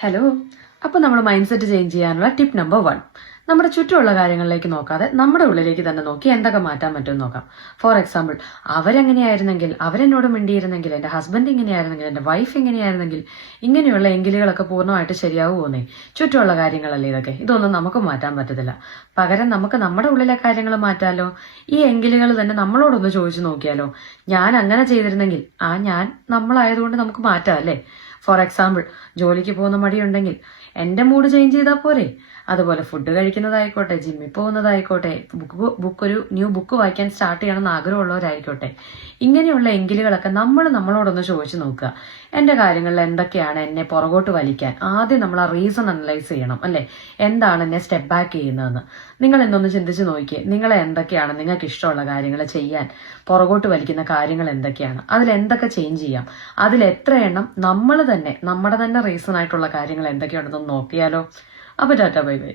Hello. അപ്പോൾ നമ്മൾ mind set change ചെയ്യാനുള്ള ടിപ്പ് നമ്പർ 1, നമ്മുടെ ചുറ്റുമുള്ള കാര്യങ്ങളിലേക്ക് നോക്കാതെ നമ്മുടെ ഉള്ളിലേക്ക് തന്നെ നോക്കി എന്തൊക്കെ മാറ്റാൻ പറ്റുമെന്ന് നോക്കാം. ഫോർ എക്സാമ്പിൾ, അവരെങ്ങനെയായിരുന്നെങ്കിൽ, അവരെന്നോട് മിണ്ടിയിരുന്നെങ്കിൽ, എൻ്റെ ഹസ്ബൻഡ് ഇങ്ങനെയായിരുന്നെങ്കിൽ, എൻ്റെ വൈഫ് ഇങ്ങനെയായിരുന്നെങ്കിൽ, ഇങ്ങനെയുള്ള എങ്കിലുകളൊക്കെ പൂർണ്ണമായിട്ട് ശരിയാവുമെന്നേ. ചുറ്റുമുള്ള കാര്യങ്ങളല്ലേ ഇതൊക്കെ. ഇതൊന്നും നമുക്ക് മാറ്റാൻ പറ്റത്തില്ല. പകരം നമുക്ക് നമ്മുടെ ഉള്ളിലെ കാര്യങ്ങൾ മാറ്റാലോ. ഈ എങ്കിലുകൾ തന്നെ നമ്മളോടൊന്ന് ചോദിച്ചു നോക്കിയാലോ. ഞാൻ അങ്ങനെ ചെയ്തിരുന്നെങ്കിൽ, ഞാൻ നമ്മളായതുകൊണ്ട് നമുക്ക് മാറ്റാം അല്ലേ. ഫോർ എക്സാമ്പിൾ, ജോലിക്ക് പോകുന്ന മടിയുണ്ടെങ്കിൽ എൻ്റെ മൂഡ് ചേഞ്ച് ചെയ്താൽ പോരെ. അതുപോലെ ഫുഡ് കഴിക്കുന്നതായിക്കോട്ടെ, ജിമ്മിൽ പോകുന്നതായിക്കോട്ടെ, ഒരു ന്യൂ ബുക്ക് വായിക്കാൻ സ്റ്റാർട്ട് ചെയ്യണമെന്ന് ആഗ്രഹമുള്ളവരായിക്കോട്ടെ, ഇങ്ങനെയുള്ള എങ്കിലുകളൊക്കെ നമ്മളോടൊന്ന് ചോദിച്ചു നോക്കുക. എൻ്റെ കാര്യങ്ങളിൽ എന്തൊക്കെയാണ് എന്നെ പുറകോട്ട് വലിക്കാൻ. ആദ്യം നമ്മൾ ആ റീസൺ അനലൈസ് ചെയ്യണം അല്ലേ. എന്താണ് എന്നെ സ്റ്റെപ്പ് ബാക്ക് ചെയ്യുന്നതെന്ന് നിങ്ങൾ എന്നൊന്ന് ചിന്തിച്ച് നോക്കിയേ. നിങ്ങളെ എന്തൊക്കെയാണ് നിങ്ങൾക്ക് ഇഷ്ടമുള്ള കാര്യങ്ങൾ ചെയ്യാൻ പുറകോട്ട് വലിക്കുന്ന കാര്യങ്ങൾ എന്തൊക്കെയാണ്, അതിലെന്തൊക്കെ ചേഞ്ച് ചെയ്യാം, അതിലെത്ര എണ്ണം നമ്മുടെ തന്നെ റീസൺ ആയിട്ടുള്ള കാര്യങ്ങൾ എന്തൊക്കെയാണെന്ന് നോക്കിയാലോ. അപ്പൊ ടാറ്റ, ബൈ ബൈ.